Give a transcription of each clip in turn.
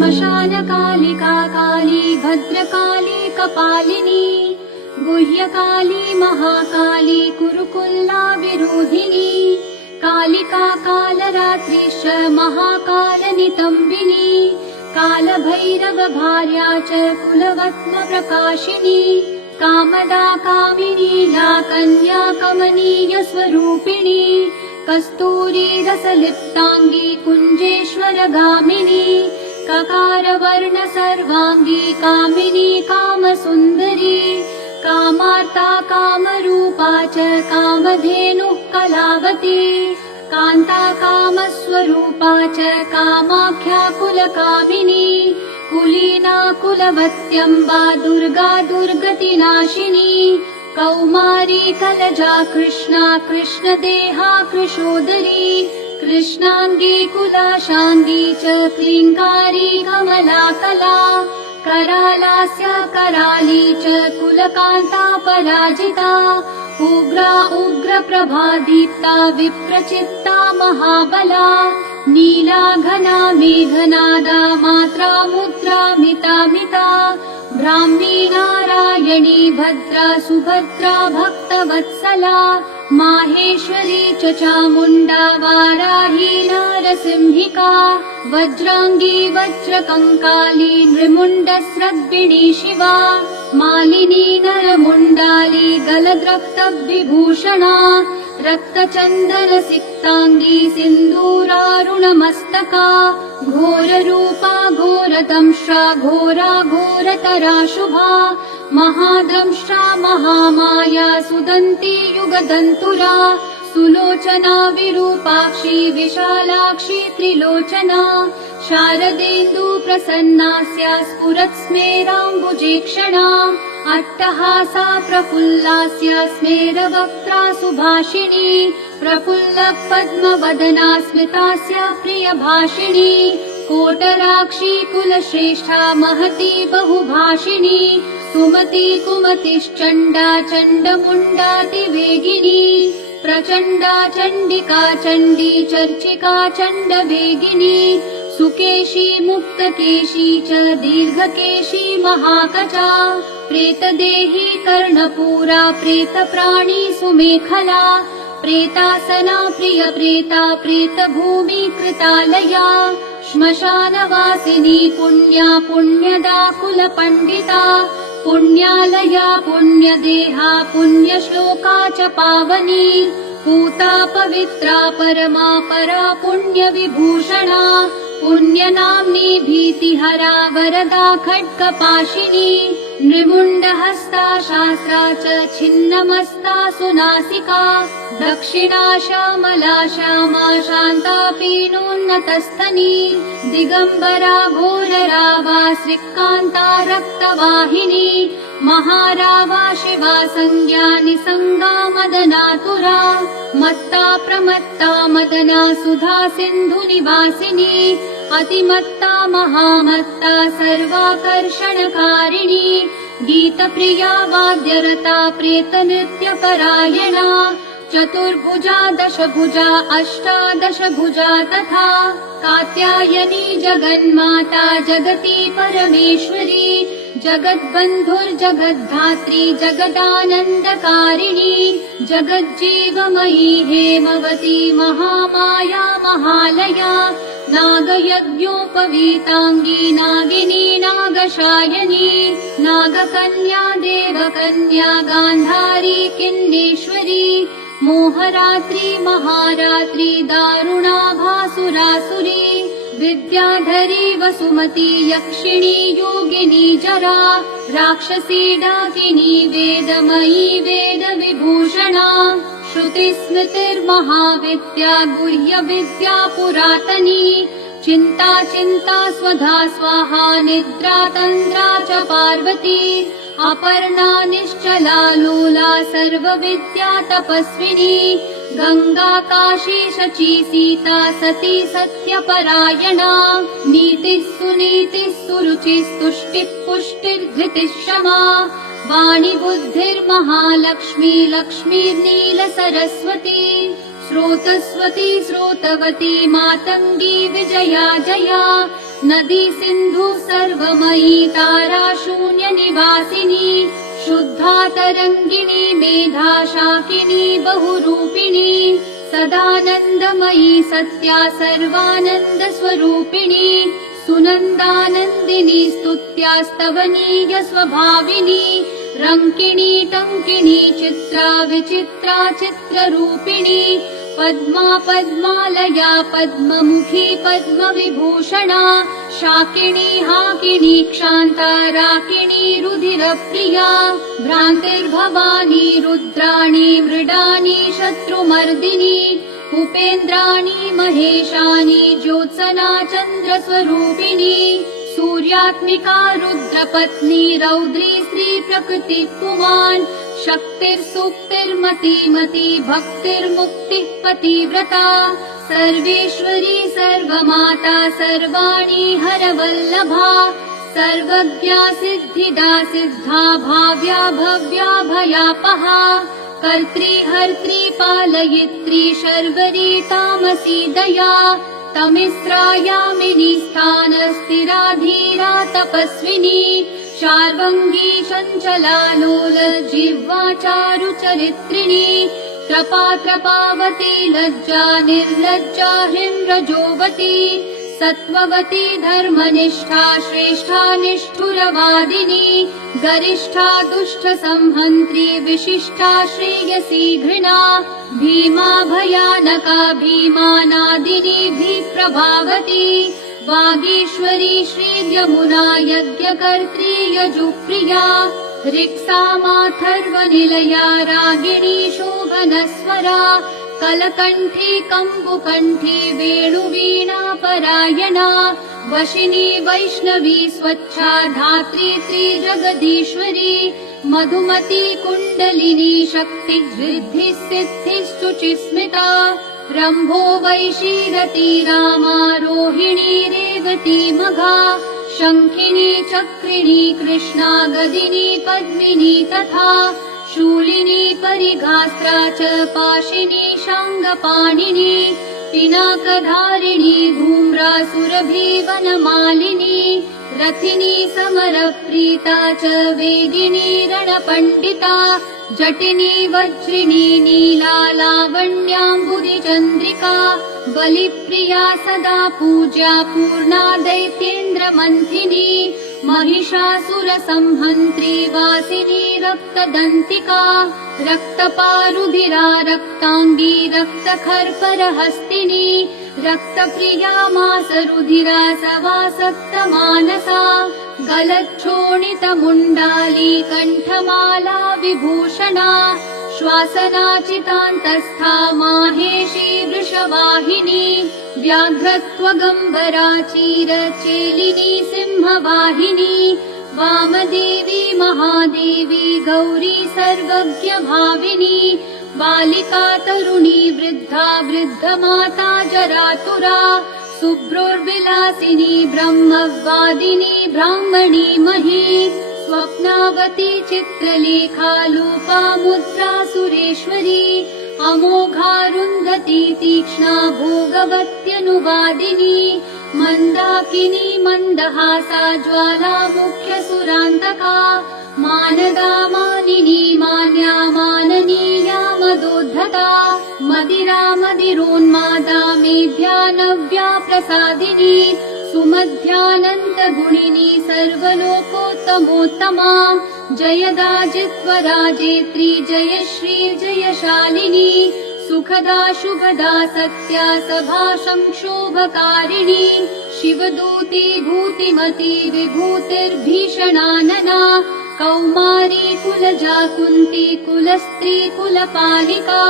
श्मशानकालिका काली भद्रकाली कपालिनी गुह्यकाली महाकाली कुरुकुल्ला विरोधिनी कालिका कालरात्रिश्च महाकालनितम्बिनी कालभैरव भार्या च कुलवत्म प्रकाशिनी कामदा कामिनी लाकन्या कमनीय स्वरूपिणी कस्तूरी रसलिप्तांगी कुंजेश्वर गामिनी ककार वर्ण सर्वांगी कामिनी कामसुंदरी कामार्ता कामरूपा च कामधेनुः कलावती कान्ता कामस्वरूपा च कामाख्या कुलकामिनी कुलीना कुलवत्यम्बा दुर्गा दुर्गतिनाशिनी कौमारी कलजा कृष्णा कृष्णदेहा कृशोदरी कृष्णांगी कुलाशांगी च क्लींकारी कमला कला करालास्य कराली च कुलकान्ता पराजिता उग्रा उग्र प्रभादीप्ता विप्रचित्ता महाबला नीला घना मेघनादा मात्रा मुद्रा मिता मिता ब्राह्मी नारायणी भद्रा सुभद्रा भक्तवत्सला माहेश्वरी च चामुण्डा वाराही नारसिंहिका वज्रांगी वज्रकङ्काली नृमुण्डस्रग्विणी शिवा मालिनी नरमुण्डाली गलद्रक्तविभूषणा रक्तचन्दन सिक्तांगी सिन्दूरारुणमस्तका घोररूपा घोरदंष्ट्रा घोरा घोरतरा शुभा महादंष्ट्रा महामाया सुदन्ती युगदन्तुरा सुलोचना विरूपाक्षी विशालाक्षी त्रिलोचना शारदेन्दु प्रसन्नास्या स्फुरत्स्मेराम्बुजेक्षणा अट्टहासा प्रफुल्लास्या स्मेरवक्त्रा सुभाषिणी प्रफुल्ल पद्मवदना स्मितास्या प्रियभाषिणी कोटराक्षी कुलश्रेष्ठा महती बहुभाषिणी सुमती कुमतिश्चण्डा चण्डमुण्डातिवेगिनी प्रचण्डा चण्डिका चण्डी चर्चिका चण्डवेगिनी सुकेशी मुक्तकेशी च दीर्घकेशी महाकचा प्रेतदेही कर्णपूरा प्रेतप्राणी सुमेखला प्रेतासना प्रियप्रेता प्रेतभूमि कृतालया श्मशानवासिनी पुण्या पुण्यदा कुलपण्डिता पुण्यालया पुण्यदेहा पुण्यश्लोका च पावनी पूता पवित्रा परमा परा पुण्यविभूषणा पुण्यनाम्नी भीतिहरा वरदा खड्गपाशिनी नृमुण्डहस्ता शास्त्रा च छिन्नमस्ता सुनासिका दक्षिणा श्यामला श्यामा शान्ता पीनोन्नतस्तनी दिगम्बरा घोररावा श्रीकान्ता रक्तवाहिनी महारावा शिवा संज्ञा निसंगा मदनातुरा मत्ता प्रमत्ता मदना सुधा सिन्धु निवासिनी अतिमत्ता महामत्ता सर्वाकर्षणकारिणी गीतप्रिया वाद्यरता प्रेतनृत्यपरायणा चतुर्भुजा दशभुजा अष्टादशभुजा तथा कात्यायनी जगन्माता जगती परमेश्वरी जगद्बन्धुर्जगद्धात्री जगदानन्दकारिणी जगज्जीवमयी हेमवती महामाया महालया नागयज्ञोपवीताङ्गी नागिनी नागशायनी नागकन्या देवकन्या गान्धारी किन्नेश्वरी मोहरात्रि महारात्रि दारुणा भासुरासुरी विद्याधरी वसुमती यक्षिणी योगिनी जरा राक्षसी डाकिनी वेदमयी वेदविभूषणा श्रुतिस्मृतिर्महाविद्या गुह्यविद्या पुरातनी चिन्ता चिन्ता स्वधा स्वाहा निद्रा तन्द्रा च पार्वती अपर्णा निश्चला लोला सर्वविद्या तपस्विनी गंगा काशी शची सीता सती सत्यपरायणा नीतिः सुनीतिः सुरुचिस्तुष्टिः पुष्टिर्धृतिः क्षमा वाणी बुद्धिर्महालक्ष्मी लक्ष्मीर्नीलसरस्वती स्रोतस्वती स्रोतवती मातङ्गी विजया जया नदी सिन्धु सर्वमयी तारा शून्यनिवासिनी शुद्धा तरङ्गिणी मेधा शाकिनी बहुरूपिणी सदानन्दमयी सत्या सर्वानन्दस्वरूपिणी सुनन्दानन्दिनी स्तुत्यास्तवनीय स्वभाविनी रङ्किणी टङ्किणी चित्रा विचित्रा चित्ररूपिणी पद्मा पद्मालया पद्ममुखी पद्मविभूषणा शाकिनी हाकिनी क्षान्ता राकिणी रुधिरप्रिया भ्रान्तिर्भवानी रुद्राणी मृडानी शत्रुमर्दिनी उपेन्द्राणी महेशानी ज्योत्सना चन्द्रस्वरूपिणी सूर्यात्मिका रुद्रपत्नी रौद्री स्त्री प्रकृति पुमान् शक्तिर्सुक्तिर्मतिमती भक्तिर्मुक्तिः पतिव्रता सर्वेश्वरी सर्वमाता सर्वाणि हरवल्लभा सर्वज्ञा सिद्धिदा सिद्धा भाव्या भव्या भयापहा कर्त्री हर्त्री पालयित्री शर्वरी तामसी दया तमिस्रायामिनी स्थान स्थिरा धीरा तपस्विनी शार्वङ्गी चञ्चला लोल जिह्वा चारु चरित्रिणी कृपा कृपावती लज्जा निर्लज्जा हिम्रजोवती सत्त्ववती धर्मनिष्ठा श्रेष्ठा निष्ठुरवादिनी गरिष्ठा दुष्टसंहन्त्री विशिष्टा श्रेयसी घृणा भीमा भयानका भीमानादिनी भीप्रभावती वागीश्वरी श्रीयमुना यज्ञकर्त्री यजुप्रिया ऋक्सामाथर्वनिलया रागिणी शोभनस्वरा कलकण्ठी कम्बुकण्ठी वेणुवीणा परायणा वशिनी वैष्णवी स्वच्छा धात्री त्रिजगदीश्वरी मधुमती कुण्डलिनी शक्तिवृद्धिः सिद्धिश्चुचिस्मिता रम्भो वैशीरती रामा रोहिणी रेवती मघा शङ्खिनी चक्रिणी कृष्णा गदिनी पद्मिनी तथा शूलिनी परिघास्त्रा च पाशिनी शाङ्गपाणिनी पिनाकधारिणी धूम्रा सुरभिवनमालिनी रथिनी समरप्रीता च वेगिनी रणपण्डिता जटिनी वज्रिणी नीला लावण्याम्बुदिचन्द्रिका बलिप्रिया सदा पूज्या पूर्णा दैत्येन्द्रमन्थिनी महिषासुरसंहन्त्री वासिनी रक्तदन्तिका रक्तपारुधिरा रक्ताङ्गी रक्तखर्परहस्तिनी रक्तप्रिया मासरुधिरा सवासक्तमानसा गलच्छोणितमुण्डाली कण्ठमाला विभूषणा श्वासनाचितान्तस्था माहेशी वृषवाहिनी व्याघ्रत्वगम्बरा चीरचेलिनी सिंहवाहिनी वामदेवी महादेवी गौरी सर्वज्ञभाविनी बालिका तरुणी वृद्धा वृद्धमाता जरातुरा शुभ्रोर्विलासिनी ब्रह्मवादिनी ब्राह्मणी मही स्वप्नावती चित्रलेखा लोपा मुद्रा सुरेश्वरी अमोघारुन्धती तीक्ष्णा भोगवत्यनुवादिनी मन्दाकिनी मन्दहासा ज्वाला मुख्यसुरान्तका मानदा मानिनी मान्या माननीया मदोद्धता मदिरा मदिरोन्मादा मेध्या नव्या प्रसादिनी सुमध्यानन्दगुणिनी सर्वलोकोत्तमोत्तमा जयदा जित्वराजेत्री जयश्री जयशालिनी सुखदा शुभदा सत्या सभा संक्षोभकारिणी शिवदूती भूतिमती विभूतिर्भीषणानना कौमारी कुलजा कुन्ती कुलस्त्री कुलपालिका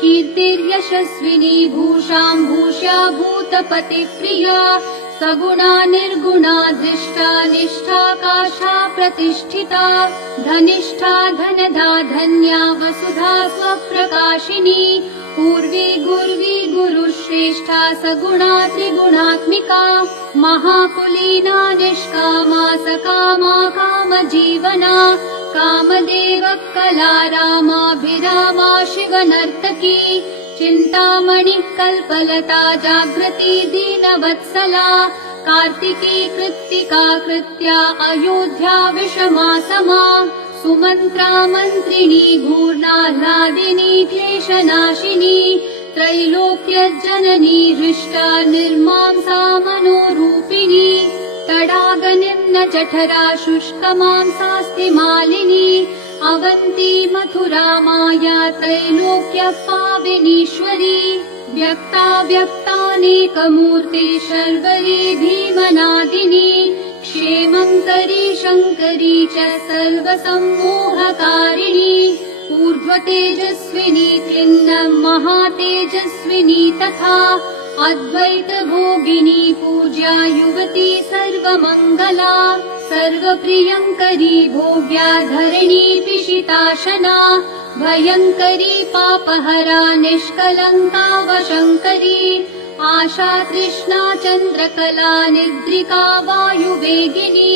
कीर्तिर्यशस्विनी भूषां भूष्या भूतपतिप्रिया सगुणा निर्गुणा दृष्टा निष्ठा काशा प्रतिष्ठिता धनिष्ठा धनदा धन्या वसुधा स्वप्रकाशिनी पूर्वी गुर्वी गुरुश्रेष्ठा सगुणा त्रिगुणात्मिका महाकुलीना निष्कामा सकामा कामजीवना कामदेव कलारामाभिरामा शिवनर्तकी चिन्तामणि कल्पलता जागृति दीनवत्सला कार्तिकी कृत्तिका कृत्या अयोध्या विषमा समा सुमन्त्रा मन्त्रिणी घूर्णाह्लादिनी क्लेशनाशिनी त्रैलोक्यजननी हृष्टा निर्मांसा मनोरूपिणी तडागनिम्न जठरा शुष्कमांसास्ति मालिनी अवन्ती मथुरा माया त्रैलोक्यपाविनीश्वरी व्यक्ता व्यक्तानेकमूर्ति शर्वरी भीमनादिनी क्षेमङ्करी शङ्करी च सर्वसम्मोहकारिणी ऊर्ध्वतेजस्विनी क्लिन्नं महातेजस्विनी तथा अद्वैतभोगिनी पूज्या युवती सर्वमङ्गला सर्वप्रियङ्करी भोग्या धरणी पिशिताशना भयङ्करी पापहरा निष्कलङ्का वशङ्करी आशा तृष्णा चन्द्रकला निद्रिका वायुवेगिनी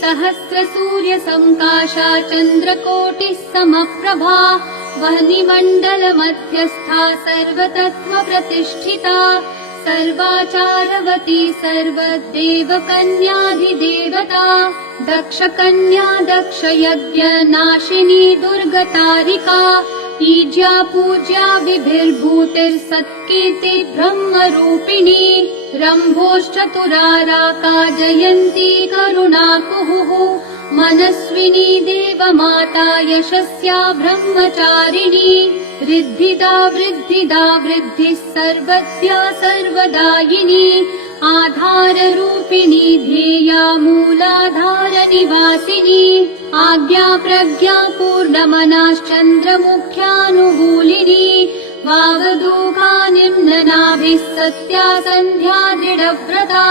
सहस्रसूर्यसङ्काशा चन्द्रकोटिः समप्रभा वह्निमण्डलमध्यस्था सर्वतत्त्वप्रतिष्ठिता सर्वाचारवती सर्वदेवकन्याधिदेवता दक्षकन्या दक्षयज्ञनाशिनी दुर्गतारिका ईज्या पूज्या विभिर्भूतिर्सत्कीर्ति ब्रह्मरूपिणी रम्भोश्चतुराराका जयन्ती करुणाकुहुः मनस्विनी देवमाता यशस्या ब्रह्मचारिणी रिद्धिदा वृद्धिदा वृद्धिः सर्वद्या सर्वदायिनी आधाररूपिणी ध्येया मूलाधारनिवासिनी आज्ञा प्रज्ञा पूर्णमनाश्चन्द्रमुख्यानुकूलिनी वावदूका निम्ननाभिः सत्या सन्ध्या दृढव्रता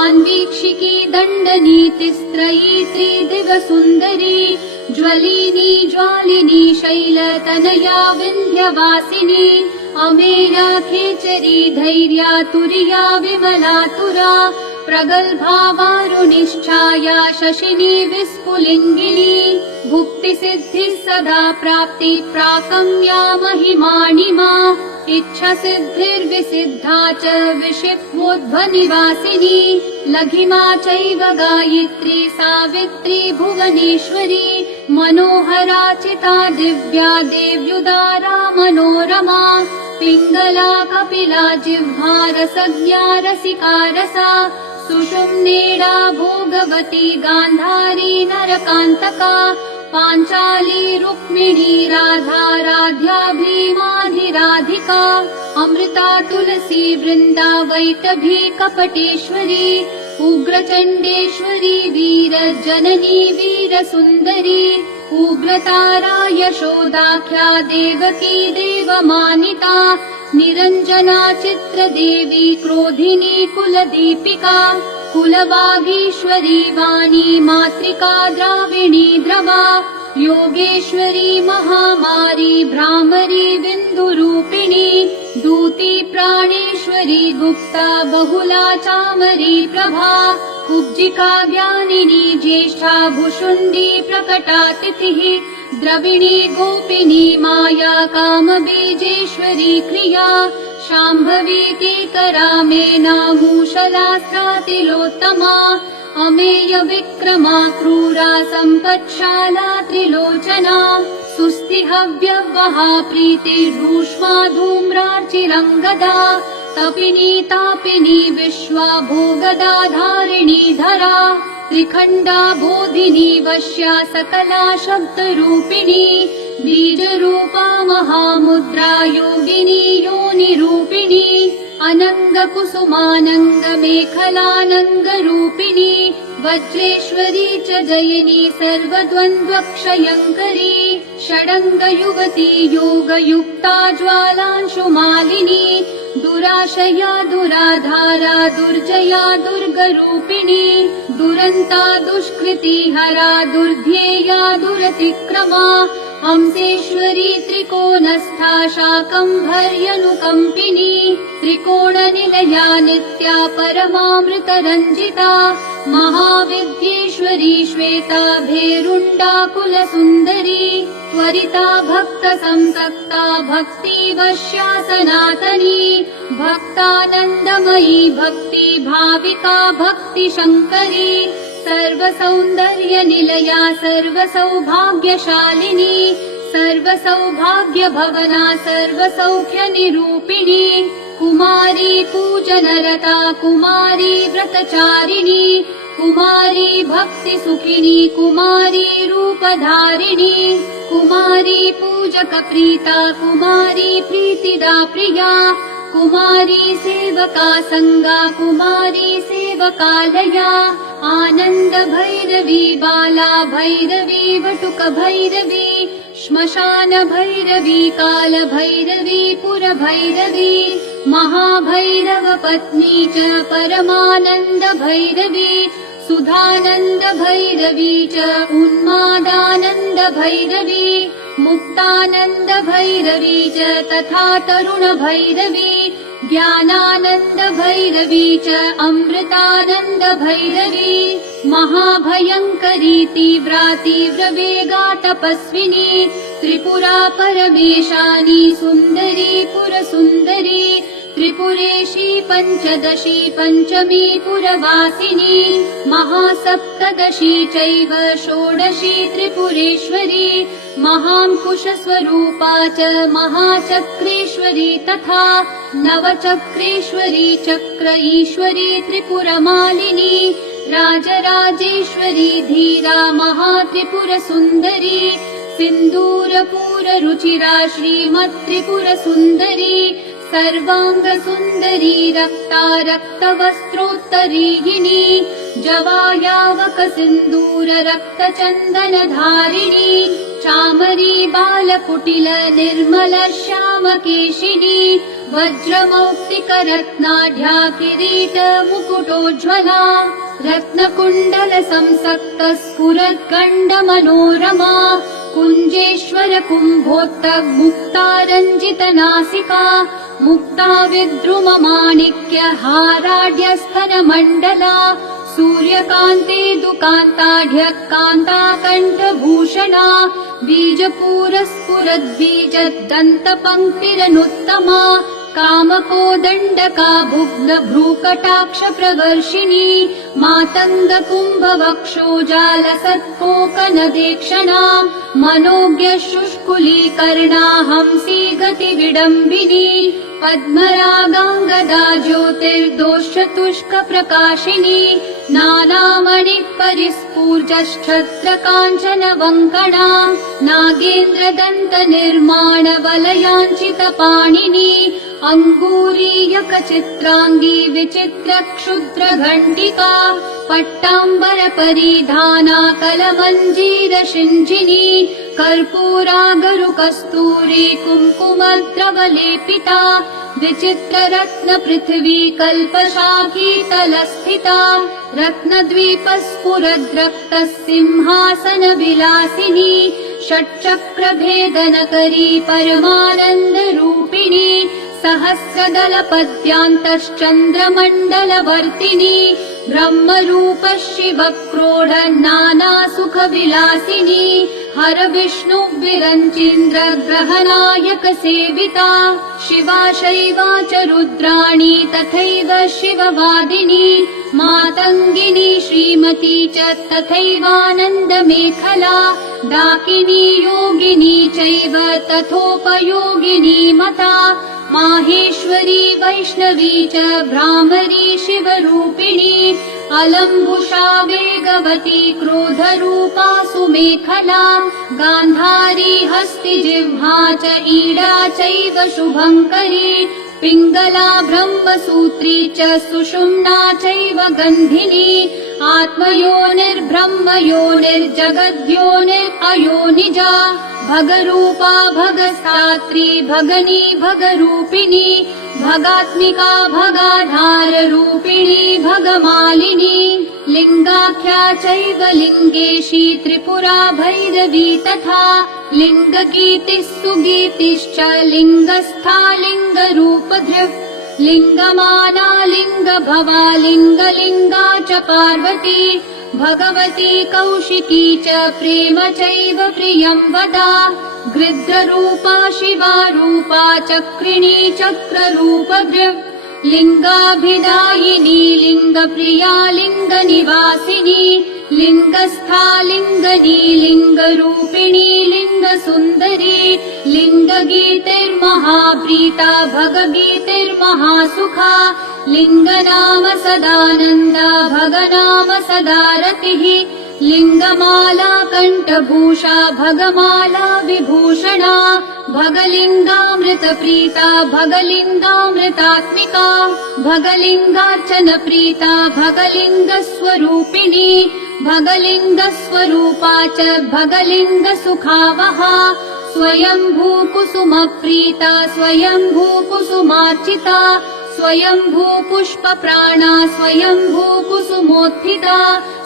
आन्वीक्षिकी दण्डनीतिस्त्रयी त्रिदिवसुन्दरी ज्वलिनी ज्वालिनी शैलतनया विन्ध्यवासिनी अमेया खेचरी धैर्या तुर्या विमलातुरा प्रगल्भा वारुणिश्छाया शशिनी विस्फुलिङ्गिनी भुक्तिसिद्धिः सदा प्राप्ति प्राकम्या महिमाणिमा इच्छा सिद्धिर्विसिद्धा च विषिक्वोद्भनिवासिनी लघिमा चैव गायत्री सावित्री भुवनेश्वरी मनोहरा चिता दिव्या देव्युदारा मनोरमा पिङ्गला कपिला जिह्वा रसज्ञा रसिका रसा सुषुम्नेडा भोगवती गान्धारी नरकान्तका पाञ्चाली रुक्मिणी राधा राध्या भीमाधिराधिका अमृता तुलसी वृन्दा वैटभी कपटेश्वरी उग्रचण्डेश्वरी वीरजननी वीरसुन्दरी उग्रतारा यशोदाख्या देवकी देवमानिता निरञ्जना चित्रदेवी क्रोधिनी कुलदीपिका कुलवागीश्वरी वाणी मातृका द्राविणी द्रवा योगेश्वरी महामारी भ्रामरी बिन्दुरूपिणी दूती प्राणेश्वरी गुप्ता बहुला चामरी प्रभा कुब्जिका ज्ञानिनी ज्येष्ठा भुषुण्डी प्रकटातिथिः द्रविणी गोपिनी माया कामबीजेश्वरी क्रिया शाम्भवी केकरा मेना मूषलास्त्रातिलोत्तमा अमेय विक्रमा क्रूरा सम्पत्शाला त्रिलोचना सुस्तिहव्यवहा प्रीतिर्भूष्मा धूम्रार्चिरङ्गदा तपिनी तापिनी विश्वा भोगदा धारिणी धरा त्रिखण्डा बोधिनी वश्या सकला शब्दरूपिणी बीजरूपा महामुद्रा योगिनी योनिरूपिणी अनङ्गकुसुमानङ्गमेखलानङ्गरूपिणी वज्रेश्वरी च जयिनी सर्वद्वन्द्वक्षयङ्करी षडङ्गयुवती योगयुक्ता ज्वालांशुमालिनी दुराशया दुराधारा दुर्जया दुर्गरूपिणी दुरन्ता दुष्कृति हरा दुर्ध्येया दुरतिक्रमा हंसेश्वरी त्रिकोणस्था शाकम्भर्यनुकम्पिनी त्रिकोणनिलया नित्या परमामृतरञ्जिता महाविद्येश्वरी श्वेता भेरुण्डाकुलसुन्दरी त्वरिता भक्तसंसक्ता भक्तिवश्या सनातनी भक्तानन्दमयी भक्ति भाविका भक्तिशङ्करी सर्वसौन्दर्यनिलया सर्वसौभाग्यशालिनी सर्वसौभाग्यभवना सर्वसौख्यनिरूपिणी कुमारी पूजनरता कुमारी व्रतचारिणी कुमारी भक्तिसुखिनी कुमारी रूपधारिणी कुमारी पूजकप्रीता कुमारी प्रीतिदा प्रिया कुमारी सेवका संगा कुमारी सेवकालया आनन्द भैरवी बाला भैरवी वटुक भैरवी श्मशान भैरवी काल भैरवी पुर भैरवी महाभैरव पत्नी च परमानन्द भैरवी सुधानन्द भैरवी च उन्मादानन्द भैरवी मुक्तानन्द भैरवी च तथा तरुण भैरवी ज्ञानानन्द भैरवी च अमृतानन्द भैरवी महाभयङ्करी तीव्रा तीव्रवेगा तपस्विनी त्रिपुरा परमेशानी सुन्दरी पुरसुन्दरी त्रिपुरेशी पञ्चदशी पञ्चमी पुरवासिनी महासप्तदशी चैव षोडशी त्रिपुरेश्वरी महाङ्कुशस्वरूपा च महाचक्रेश्वरी तथा नवचक्रेश्वरी चक्र ईश्वरी त्रिपुरमालिनी राजराजेश्वरी धीरा महात्रिपुरसुन्दरी सिन्दूरपूररुचिरा श्रीमत्त्रिपुरसुन्दरी सर्वाङ्गसुन्दरी रक्ता रक्तवस्त्रोत्तरीयिनी जवायावक सिन्दूर रक्तचन्दनधारिणी चामरी बालकुटिल निर्मल श्यामकेशिनी वज्रमौक्तिकरत्नाढ्या किरीट मुकुटोज्ज्वला रत्नकुण्डल संसक्त स्फुरद्गण्डमनोरमा कुञ्जेश्वर कुम्भोत्तग मुक्ता रञ्जितनासिका मुक्ता विद्रुममाणिक्य हाराढ्यस्तनमण्डला सूर्यकान्ते दुकान्ताढ्य कान्ता कण्ठभूषणा बीजपूरस्फुरद्बीजदन्तपङ्क्तिरनुत्तमा कामकोदण्डका भुग्न भ्रूकटाक्ष प्रवर्षिणी मातङ्ग कुम्भवक्षोजालसत्कोकनदेक्षणा मनोज्ञ शुष्कुलीकर्णा हंसी गतिविडम्बिनी पद्मरागाङ्गदा ज्योतिर्दोषचतुष्क प्रकाशिनी नानामणि परिस्फूर्जच्छत्र काञ्चन वङ्कणा नागेन्द्र दन्त निर्माण वलयाञ्चित पाणिनी अङ्गूरीयक चित्राङ्गी विचित्र क्षुद्र घण्टिका पट्टाम्बर परिधाना कलमञ्जीर शिञ्जिनी कर्पूरागरु कस्तूरी कुङ्कुमद्रवलेपिता विचित्र रत्न पृथ्वी कल्पशाखी तलस्थिता रत्नद्वीप स्फुरद्रक्त सिंहासन विलासिनी षट्चक्रभेदनकरी परमानन्द रूपिणी सहस्रदल पद्यान्तश्चन्द्रमण्डलवर्तिनी ब्रह्मरूप शिव क्रोड नाना सुख विलासिनी हर विष्णु विरञ्चीन्द्र ग्रहनायक सेविता शिवा शैवा च रुद्राणी तथैव शिववादिनी मातङ्गिनी श्रीमती च तथैवानन्दमेखला डाकिनी योगिनी चैव तथोपयोगिनी मता माहेश्वरी वैष्णवी च भ्रामरी शिवरूपिणी अलम्बुषा वेगवती क्रोधरूपा सुमेखला गान्धारी हस्तिजिह्वा च ईडा चैव शुभङ्करी पिङ्गला ब्रह्मसूत्री च सुषुम्ना चैव गन्धिनी आत्मयोनिर्ब्रह्मयोनिर्जगद्योनिरयोनिजा भगरूपा भगस्तात्री भगनी भगरूपिणी भगात्मिका भगाधाररूपिणी भगमालिनी लिङ्गाख्या चैव लिङ्गेशी त्रिपुरा भैरवी तथा लिङ्गगीतिः सुगीतिश्च लिङ्गस्था लिङ्गरूपधृक् लिङ्गमाना लिङ्गभवा लिङ्गलिङ्गा च पार्वती भगवती कौशिकी च प्रेम चैव प्रियं वदा गृध्ररूपा शिवा रूपा चक्रिणी चक्ररूपभृक् लिङ्गाभिधायिनी लिङ्गप्रिया लिङ्गनिवासिनी लिङ्गस्था लिङ्गनी लिङ्गरूपिणी लिङ्गसुन्दरी लिङ्गगीतिर्महाप्रीता भगगीतिर्महासुखा लिङ्गनाम सदानन्दा भगनाम सदा रतिः लिङ्गमाला कण्ठभूषा भगमाला विभूषणा भगलिङ्गामृतप्रीता भगलिङ्गामृतात्मिका भगलिङ्गार्चनप्रीता भगलिङ्गस्वरूपिणी भगलिङ्गस्वरूपा च भगलिङ्गसुखावहा स्वयंभूकुसुमप्रीता स्वयंभूकुसुमार्चिता स्वयंभूपुष्पप्राणा स्वयंभूकुसुमोत्थिता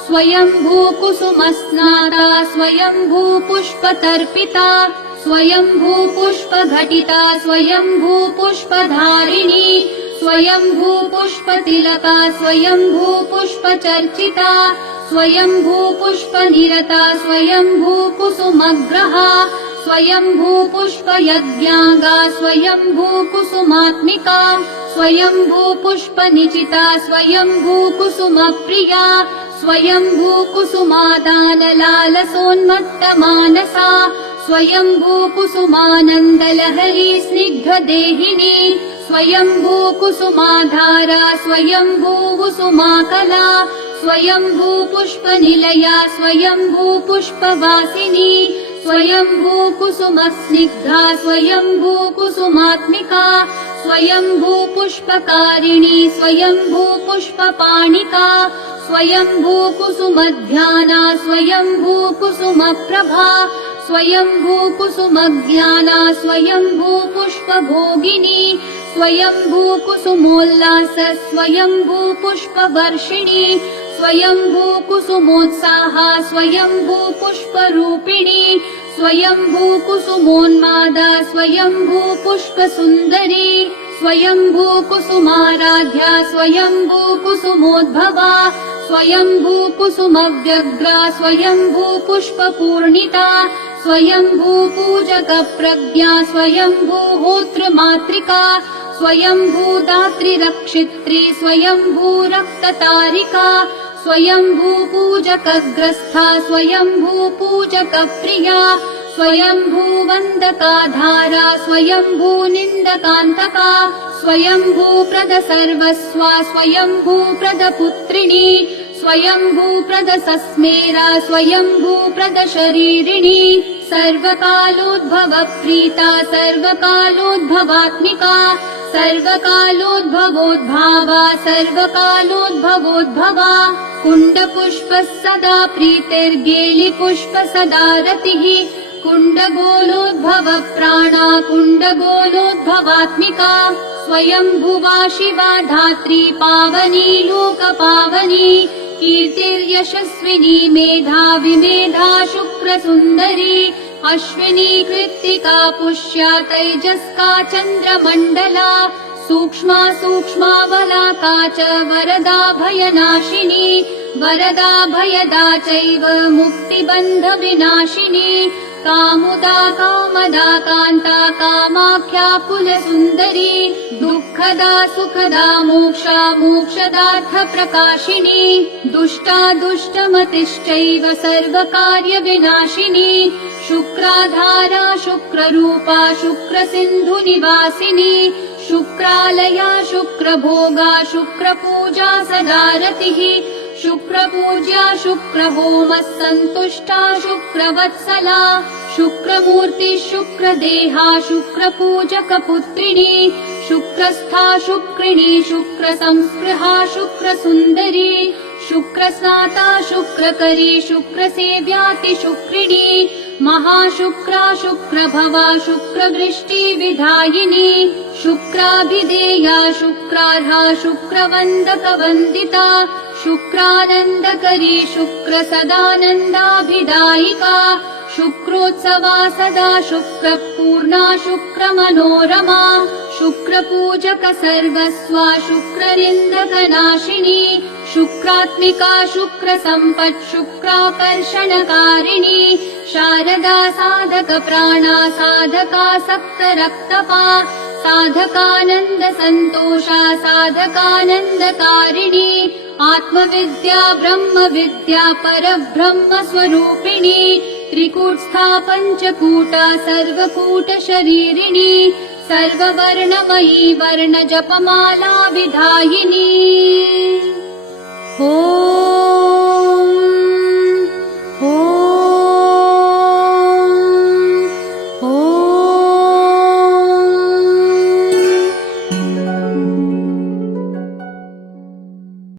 स्वयंभूकुसुमस्नाता स्वयंभूपुष्पतर्पिता स्वयंभूपुष्पघटिता स्वयंभूपुष्पधारिणी स्वयंभूपुष्पतिलका स्वयंभूपुष्पचर्चिता स्वयंभूपुष्पनिरता स्वयंभूकुसुमग्रहा स्वयंभूपुष्पयज्ञाङ्गा स्वयंभूकुसुमात्मिका स्वयंभूपुष्पनिचिता स्वयंभूकुसुमप्रिया स्वयंभूकुसुमादानलालसोन्मत्तमानसा स्वयंभूकुसुमानन्दलहरी स्निग्धदेहिनी स्वयंभूकुसुमाधारा स्वयंभूकुसुमाकला स्वयंभूपुष्पनिलया स्वयंभूपुष्पवासिनी स्वयंभूकुसुमस्निग्धा स्वयंभूकुसुमात्मिका स्वयंभूपुष्पकारिणी स्वयंभूपुष्पपाणिका स्वयंभूकुसुमध्याना स्वयंभूकुसुमप्रभा स्वयंभूकुसुमज्ञाना स्वयंभूपुष्पभोगिनी स्वयंभूकुसुमोल्लास स्वयंभूपुष्पवर्षिणी स्वयंभूकुसुमोत्साहा स्वयंभूपुष्परूपिणी स्वयंभूकुसुमोन्मादा स्वयंभूपुष्पसुन्दरी स्वयंभूकुसुमाराध्या स्वयंभूकुसुमोद्भवा स्वयंभूकुसुमव्यग्रा स्वयंभूपुष्पपूर्णिता स्वयंभूपूजकप्रज्ञा स्वयंभूहोत्रमातृका स्वयंभूदात्रिरक्षित्री स्वयंभूरक्ततारिका स्वयंभूपूजकग्रस्था स्वयंभूपूजकप्रिया स्वयंभूवन्दकाधारा स्वयंभूनिन्दकान्तका स्वयंभूप्रदसर्वस्वा स्वयंभूप्रदपुत्रिणी स्वयंभूप्रदसस्मेरा स्वयंभूप्रदशरीरिणी सर्वकालोद्भवप्रीता सर्वकालोद्भवात्मिका सर्वकालोद्भवोद्भावा सर्वकालोद्भवोद्भवा कुण्डपुष्पः सदा प्रीतिर्गेलिपुष्प सदा रतिः कुण्डगोलोद्भवप्राणा कुण्डगोलोद्भवात्मिका स्वयंभुवा शिवा धात्री पावनी लोकपावनी कीर्तिर्यशस्विनी मेधा विमेधा शुक्रसुन्दरी अश्विनी कृत्तिका पुष्या तैजस्का चन्द्रमण्डला सूक्ष्मा सूक्ष्मा बलाका च वरदा भयनाशिनी वरदा भयदा चैव मुक्तिबन्धविनाशिनी कामुदा कामदा कान्ता कामाख्या कुलसुन्दरी दुःखदा सुखदा मोक्षा मोक्षदार्थप्रकाशिनी दुष्टा दुष्टमतिश्चैव सर्वकार्यविनाशिनी शुक्राधारा शुक्ररूपा शुक्रसिन्धुनिवासिनी शुक्रालया शुक्रभोगा शुक्रपूजा सदा रतिः शुक्रपूज्या शुक्रहोमः सन्तुष्टा शुक्रवत्सला शुक्रमूर्ति शुक्रदेहा शुक्रपूजकपुत्रिणी शुक्रस्था शुक्रिणी शुक्रसंस्पृहा शुक्रसुन्दरी शुक्रस्नाता शुक्रकरी शुक्रसेव्याति शुक्रिणी महाशुक्रा शुक्रभवा शुक्रवृष्टिविधायिनी शुक्राभिधेया शुक्रार्हा शुक्रवन्दकवन्दिता शुक्रानन्दकरी शुक्रसदानन्दाभिदायिका शुक्रोत्सवा सदा शुक्रपूर्णा शुक्रमनोरमा शुक्रपूजक सर्वस्वा शुक्रनिन्दकनाशिनी शुक्रात्मिका शुक्रसम्पत् शुक्राकर्षणकारिणी शारदा साधक प्राणा साधका सप्तरक्तपा साधकानन्द सन्तोषा साधकानन्दकारिणी आत्मविद्या ब्रह्मविद्या परब्रह्म स्वरूपिणी त्रिकूटस्था पञ्चकूटा सर्वकूटशरीरिणी सर्ववर्णमयी वर्णजपमाला विधायिनी। ॐ